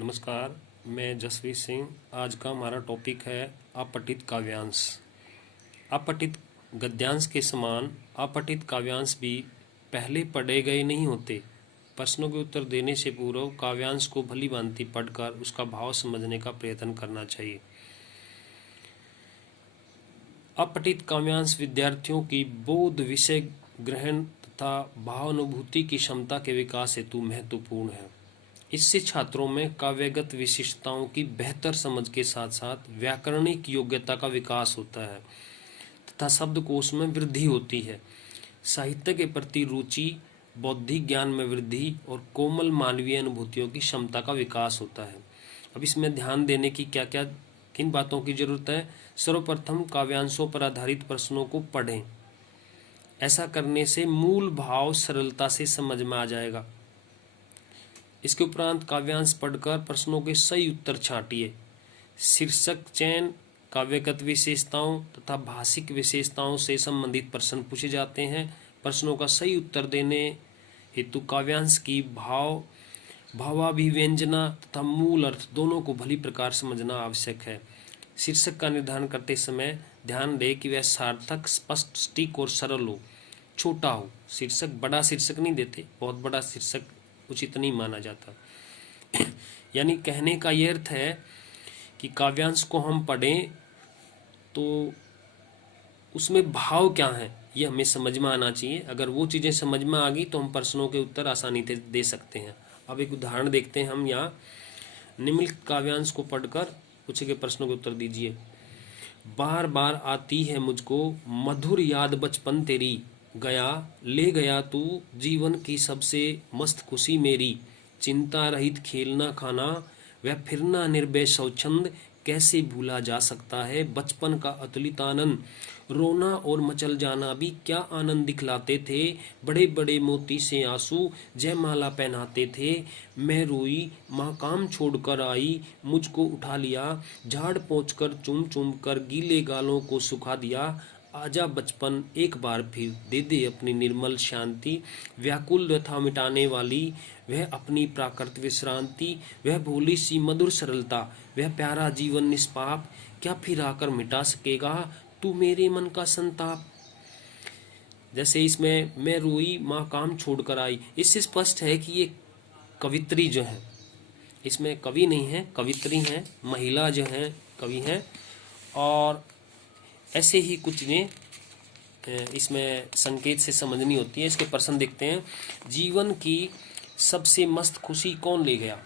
नमस्कार, मैं जसवीर सिंह। आज का हमारा टॉपिक है अपठित काव्यांश। अपठित गद्यांश के समान अपठित काव्यांश भी पहले पढ़े गए नहीं होते। प्रश्नों के उत्तर देने से पूर्व काव्यांश को भली भांति पढ़कर उसका भाव समझने का प्रयत्न करना चाहिए। अपठित काव्यांश विद्यार्थियों की बोध, विषय ग्रहण तथा भावानुभूति की क्षमता के विकास हेतु महत्वपूर्ण है। इससे छात्रों में काव्यगत विशिष्टताओं की बेहतर समझ के साथ साथ व्याकरणिक योग्यता का विकास होता है तथा शब्दकोश में वृद्धि होती है। साहित्य के प्रति रुचि, बौद्धिक ज्ञान में वृद्धि और कोमल मानवीय अनुभूतियों की क्षमता का विकास होता है। अब इसमें ध्यान देने की किन बातों की जरूरत है? सर्वप्रथम काव्यांशों पर आधारित प्रश्नों को पढ़ें। ऐसा करने से मूल भाव सरलता से समझ में आ जाएगा। इसके उपरांत काव्यांश पढ़कर प्रश्नों के सही उत्तर छांटिए। शीर्षक चयन, काव्यगत विशेषताओं तथा भाषिक विशेषताओं से संबंधित प्रश्न पूछे जाते हैं। प्रश्नों का सही उत्तर देने हेतु काव्यांश की भावाभिव्यंजना तथा मूल अर्थ दोनों को भली प्रकार समझना आवश्यक है। शीर्षक का निर्धारण करते समय ध्यान दें कि वह सार्थक, स्पष्ट, सटीक और सरल हो, छोटा हो। शीर्षक बड़ा शीर्षक नहीं देते, बहुत बड़ा शीर्षक उचित नहीं माना जाता। यानी कहने का यह अर्थ है कि काव्यांश को हम पढ़ें तो उसमें भाव क्या है ये हमें समझ में आना चाहिए। अगर वो चीज़ें समझ में आ गई तो हम प्रश्नों के उत्तर आसानी से दे सकते हैं। अब एक उदाहरण देखते हैं हम यहाँ। निम्नलिखित काव्यांश को पढ़कर पूछे गए प्रश्नों के उत्तर दीजिए। बार बार आती है मुझको मधुर याद बचपन तेरी, गया ले गया तू जीवन की सबसे मस्त खुशी मेरी। चिंता रहित खेलना खाना वह फिरना निर्भय स्वच्छंद, कैसे भूला जा सकता है बचपन का अतुलित आनंद। रोना और मचल जाना भी क्या आनंद दिखलाते थे, बड़े बड़े मोती से आंसू जयमाला पहनाते थे। मैं रोई, माँ काम छोड़कर आई, मुझको उठा लिया, झाड़ पोंछ कर चूम चूम कर गीले गालों को सुखा दिया। आजा बचपन एक बार फिर, दे दे अपनी निर्मल शांति। व्याकुल व्यथा मिटाने वाली वह अपनी प्राकृत विश्रांति, वह भोली सी मधुर सरलता, वह प्यारा जीवन निष्पाप, क्या फिर आकर मिटा सकेगा तू मेरे मन का संताप। जैसे इसमें मैं रोई, माँ काम छोड़कर आई, इससे स्पष्ट है कि ये कवित्री जो है, इसमें कवि नहीं है, कवित्री हैं, महिला जो है कवि हैं। और ऐसे ही कुछ ने इसमें संकेत से समझनी होती है। इसके प्रश्न देखते हैं। जीवन की सबसे मस्त खुशी कौन ले गया?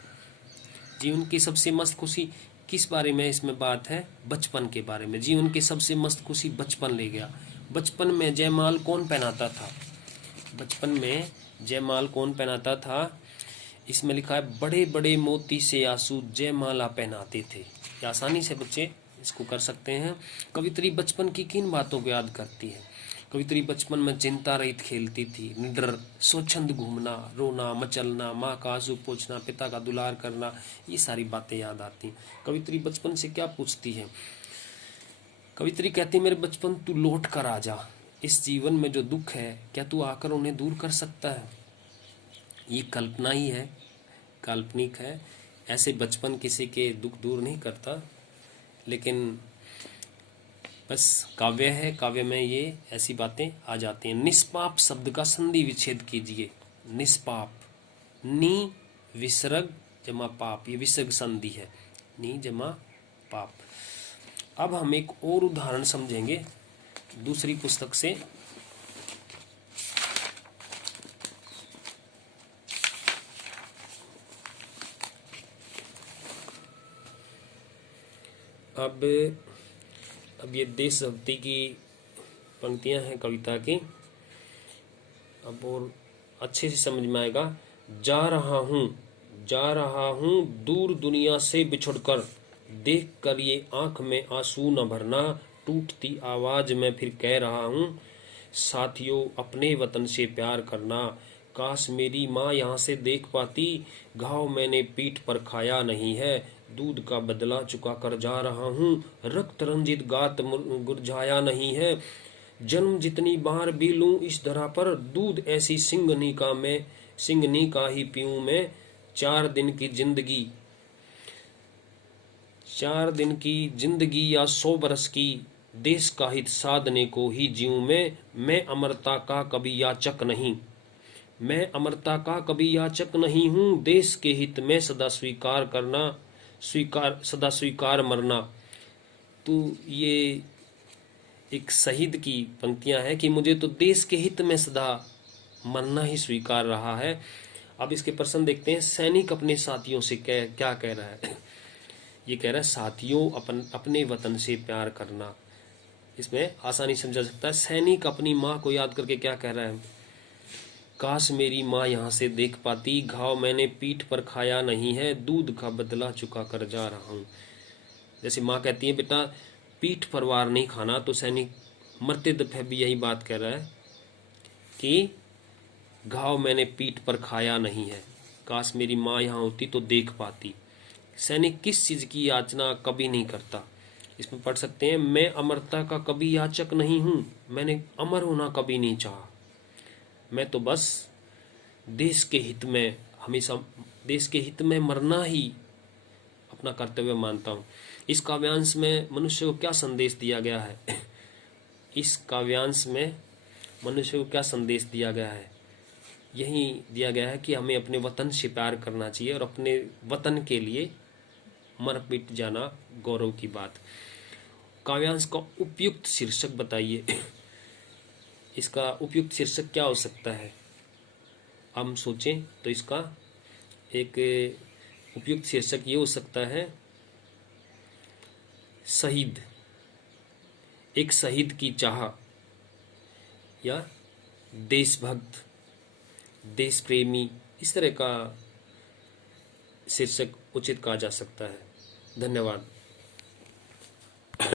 जीवन की सबसे मस्त खुशी किस बारे में इसमें बात है? बचपन के बारे में। जीवन की सबसे मस्त खुशी बचपन ले गया। बचपन में जयमाल कौन पहनाता था? बचपन में जयमाल कौन पहनाता था? इसमें लिखा है बड़े बड़े मोती से आंसू जयमाला पहनाते थे। आसानी से बच्चे इसको कर सकते हैं। कवित्री बचपन की किन बातों को याद करती है? कवित्री बचपन में चिंता रहित खेलती थी, निडर स्वच्छंद घूमना, रोना मचलना, माँ का आंसू पोंछना, पिता का दुलार करना, ये सारी बातें याद आती। कवित्री बचपन से क्या पूछती है? कवित्री कहती मेरे बचपन तू लौट कर आ जा, इस जीवन में जो दुख है क्या तू आकर उन्हें दूर कर सकता है? ये कल्पना ही है, काल्पनिक है। ऐसे बचपन किसी के दुख दूर नहीं करता, लेकिन बस काव्य है, काव्य में ये ऐसी बातें आ जाती हैं। निष्पाप शब्द का संधि विच्छेद कीजिए। निष्पाप, नी विसर्ग जमा पाप, ये विसर्ग संधि है, नी जमा पाप। अब हम एक और उदाहरण समझेंगे दूसरी पुस्तक से। अब ये देशभक्ति की पंक्तियां हैं कविता की। अब और अच्छे से समझ में आएगा। जा रहा हूँ दूर दुनिया से बिछुड़कर, देख कर ये आंख में आंसू न भरना। टूटती आवाज में फिर कह रहा हूँ, साथियों अपने वतन से प्यार करना। काश मेरी माँ यहाँ से देख पाती, घाव मैंने पीठ पर खाया नहीं है। दूध का बदला चुका कर जा रहा हूँ, रक्त रंजित गात मुरझाया नहीं है। जन्म जितनी बार भी लूं इस धरा पर, दूध ऐसी सिंगनी का ही पीऊं मैं। 4 दिन की जिंदगी 4 दिन की जिंदगी या 100 बरस की, देश का हित साधने को ही जीऊं मैं अमरता का कभी याचक नहीं। मैं अमरता का कभी याचक नहीं हूँ, देश के हित में सदा स्वीकार करना, सदा स्वीकार मरना। तो ये एक शहीद की पंक्तियां हैं कि मुझे तो देश के हित में सदा मरना ही स्वीकार रहा है। अब इसके प्रश्न देखते हैं। सैनिक अपने साथियों से क्या कह रहा है? ये कह रहा है साथियों अपने वतन से प्यार करना। इसमें आसानी समझा सकता है। सैनिक अपनी माँ को याद करके क्या कह रहा है? काश मेरी माँ यहाँ से देख पाती, घाव मैंने पीठ पर खाया नहीं है, दूध का बदला चुका कर जा रहा हूँ। जैसे माँ कहती है बेटा पीठ पर वार नहीं खाना, तो सैनिक मरते दफे भी यही बात कह रहा है कि घाव मैंने पीठ पर खाया नहीं है, काश मेरी माँ यहाँ होती तो देख पाती। सैनिक किस चीज़ की याचना कभी नहीं करता। इसमें पढ़ सकते हैं, मैं अमरता का कभी याचक नहीं हूँ, मैंने अमर होना कभी नहीं चाहा। मैं तो बस देश के हित में, हमेशा देश के हित में मरना ही अपना कर्तव्य मानता हूँ। इस काव्यांश में मनुष्य को क्या संदेश दिया गया है? इस काव्यांश में मनुष्य को क्या संदेश दिया गया है? यही दिया गया है कि हमें अपने वतन से प्यार करना चाहिए और अपने वतन के लिए मर मिट जाना गौरव की बात। काव्यांश का उपयुक्त शीर्षक बताइए। इसका उपयुक्त शीर्षक क्या हो सकता है? हम सोचें तो इसका एक उपयुक्त शीर्षक ये हो सकता है, शहीद, एक शहीद की चाह, या देशभक्त, देश प्रेमी, इस तरह का शीर्षक उचित कहा जा सकता है। धन्यवाद।